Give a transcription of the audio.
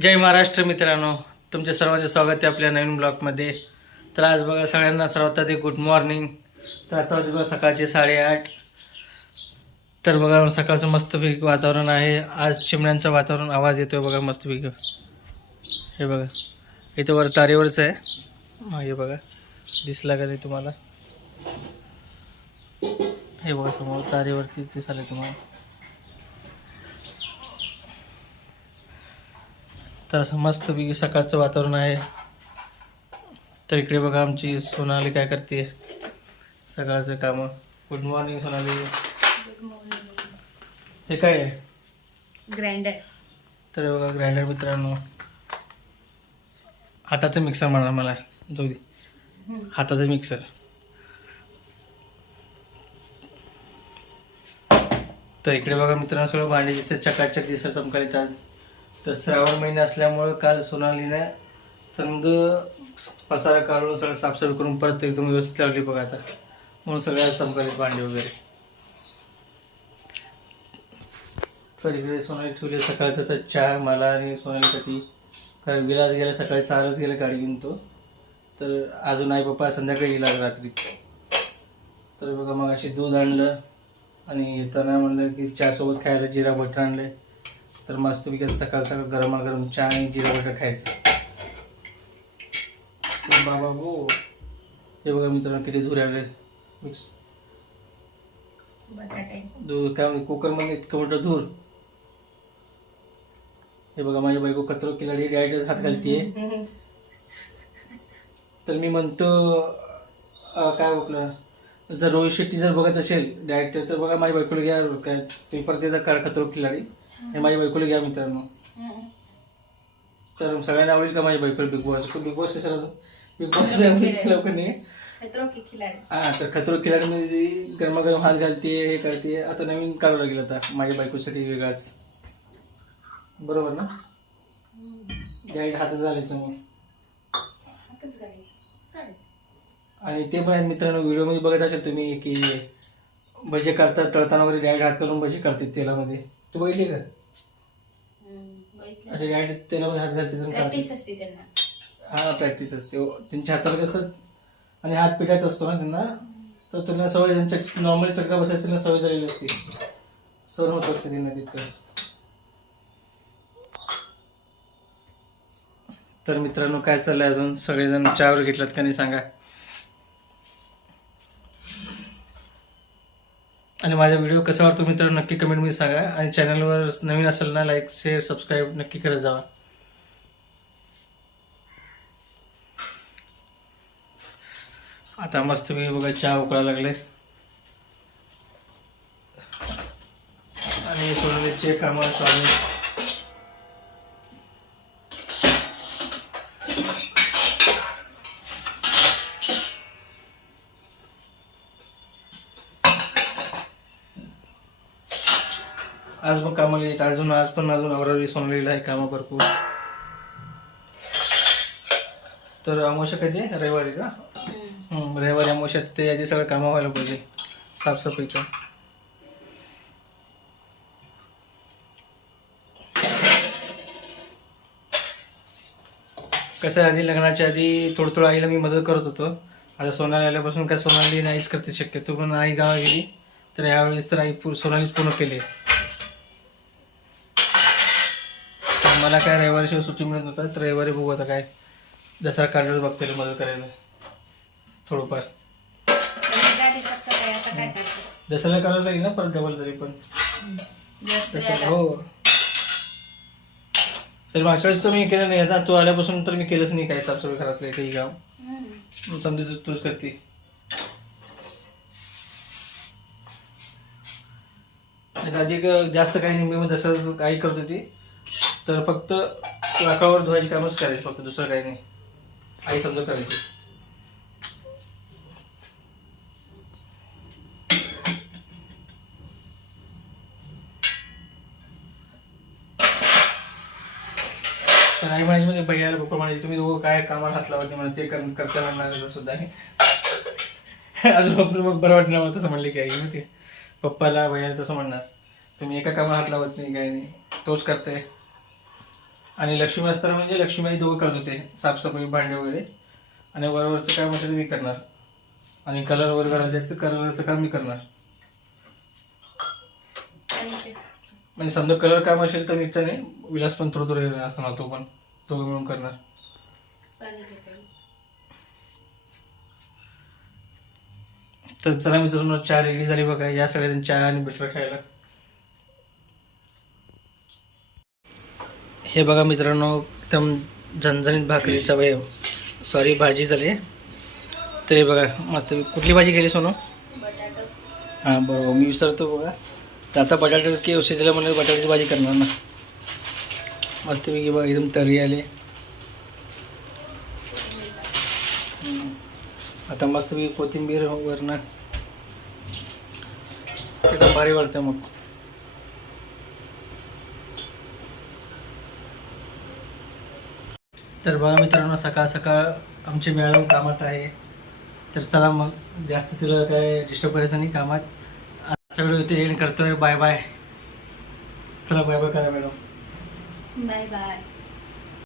जय महाराष्ट्र मित्रांनो. तुमच्या सर्वांचे स्वागत आहे आपल्या नवीन ब्लॉगमध्ये. तर आज बघा सगळ्यांना सर्वात आधी गुड मॉर्निंग तर आता बघा सकाळचे साडेआठ. तर बघा सकाळचं मस्तपैकी वातावरण आहे. आज चिमण्यांचं वातावरण आवाज येतोय बघा मस्तपैकी. हे बघा. इथं वर तारेवरच आहे. हे बघा. दिसला का नाही तुम्हाला? हे बघा समोर तारेवरती दिसायला तुम्हाला. तर असं मस्तपैकी सकाळचं वातावरण आहे. तर इकडे बघा आमची सोनाली काय करते. सकाळचं कामं. Good morning Sonali. हे काय? आहे ग्राइंडर तर बघा ग्राइंडर मित्रांनो. हाताचं मिक्सर म्हणा मला. जाऊ दे. हाताचं मिक्सर तर इकडे बघा मित्रांनो सगळं भांड्याचे चकाचक दिसत चमकालीत आज. तर श्रावण महिना असल्यामुळं काल सोनालीने समज पसारा काढून सगळं साफसफाई करून परत एकदम व्यवस्थित लावली बघा आता. म्हणून सगळ्या चमकालीत भांडे वगैरे. सर इकडे सोनाली ठेवली सकाळचं तर चहा मला आणि सोनालीसाठी. कारण विलास गेला सकाळी सहालाच गेला गाडी घेऊन तो. तर अजून आई पप्पा संध्याकाळी गेला रात्री तर बघा मग अशी दूध आणलं आणि येताना म्हणलं की चहासोबत खायला जिरा बटर आणलं तर मस्त पिकत सकाळ सकाळ गरमागरम चहा आणि जिरा बटर खायचं. बाबा हो. हे बघा मित्रांनो किती धुरे आले. मिक्स दूर काय म्हणजे कुकरमध्ये इतकं मोठं धूर. हे बघा माझी बायको कचरो केला डायरेक्टच हात घालतीये. तर मी म्हणतो काय बघलं जर रोहित शेट्टी जर बघत असेल डायरेक्टर तर बघा माझ्या बायकोला घ्या काय ते परत एकदा काळ खतरो खिलाडी हे माझ्या बायकोला घ्या मित्रांनो. तर सगळ्यांना आवडेल का माझ्या बायकोला बिग बॉस बिग बॉस कशाला बिग बॉस लवकर नाही खिलाडी. हा तर खतरो खिलाडीमध्ये जी गरमागरम हात घालते हे करते आता नवीन काढू लागेल आता माझ्या बायकोसाठी वेगळाच. बरोबर ना? डायरेक्ट हातच झाले मग. काढायचं. आणि ते पण मित्रांनो व्हिडिओमध्ये बघत असेल तुम्ही की भजे करतात तळताना वगैरे डायरेक्ट हात करून भजे करतात तेलामध्ये. तू बघितली का. असे डायरेक्ट तेलामध्ये हात घालतात आणि प्रॅक्टिस काढतात. असते त्यांना हा प्रॅक्टिस असते हो. त्यांच्या हाताला कसं आणि हात पिठायचा असतो ना त्यांना तर त्यांना सवय त्यांच्या नॉर्मल चक्रा बसायची त्यांना सवय झालेली असते सर होत असते त्यांना तितकं तर मित्रांनो काय चाललंय अजून सगळेजण चहावर घेतलात का नाही सांगा आणि माझा व्हिडिओ कसा वाटतो मित्र नक्की कमेंटमध्ये सांगा. आणि चॅनलवर नवीन असेल ना लाईक शेअर सबस्क्राईब नक्की करत जावा. आता मस्त मी बघा चहा उकळा लागले. आणि सोनालीचे कामं चालू आज पण कामाला येत अजून आज पण अजून आवरावी सोनालीला आहे कामं भरपूर. तर अमावस्या कधी रविवारी का? रविवारी अमावस्यात ते आधी सगळं कामं व्हायला पाहिजे. साफसफाईचं. कसं आहे, आधी लग्नाच्या आधी थोडं थोडं आईला मी मदत करत होतो. आता सोनाली आल्यापासून काय सोनाली नाहीच करते शक्यतो पण आई गावा गेली तर यावेळेस तर आई पूर सोनालीच पूर्ण केली तर मला काय रविवारी शिवाय सुट्टी मिळत नव्हता तर रविवारी बघू आता काय. दसरा काढलं बघते मदत करायला. थोडंफार. दसऱ्याला करावं लागेल ना परत डबल तरी पण. हो. तर मागच्या वेळेस तर मी केलं नाही आता तू आल्यापासून तर मी केलंच नाही काय साफसफाई घरातलं काही गाव. हम्म. समजा तू तूच करते. आधी जास्त काही नाही मी जसं काही करत होती. तर फक्त लाकडावर धुवायची कामच करायची फक्त दुसरं काही नाही. आई समजा करायची. तर आई म्हणायची म्हणजे भैयाला पप्पा म्हणायचे तुम्ही दोघं काय कामाला हात लावत नाही म्हणा ते कर- करता म्हणणार सुद्धा अजून पप्पा मग बरं वाटलं मला तसं म्हणले की आई ते पप्पाला भैयाला तसं म्हणणार. तुम्ही एका कामाला हात लावत नाही काय नाही. तोच करताय. आणि लक्ष्मी असताना म्हणजे लक्ष्मी आई दोघं करत होते साफसफाई भांडे वगैरे. आणि वरवरचं काय म्हणतं ते मी करणार. आणि कलर वगैरे करायला द्यायचं कलरचं काम मी करणार. ते म्हणजे समजा कलर काम असेल तर मिगचा नाही विलास पण थोडं थोडं असणार तो पण दोघं मिळून करणार. तर चला मित्रांनो चहा रेडी झाली बघा या सगळ्यांनी चहा आणि बटर खायला. हे बघा मित्रांनो एकदम झणझणीत भाकरीचा वे सॉरी भाजी झाली. तर हे बघा मस्त कुठली भाजी केली सोनू? हां बरोबर. मी विसरतो बघा. तर आता बटाटे की शिजलं म्हणजे बटाट्याची भाजी करणार ना. मस्तपैकी बघा एकदम तर्री आली. आता मस्तपैकी कोथिंबीर वरनं. एकदम भारी वाटतं मग. तर बघा मित्रांनो सकाळ सकाळ आमचे मॅडम कामात आहे. तर चला मग जास्त तिला काय डिस्टर्ब करायचं नाही कामात. आजचा होते इथे जेण करतोय. बाय बाय चला बाय बाय करा मॅडम बाय बाय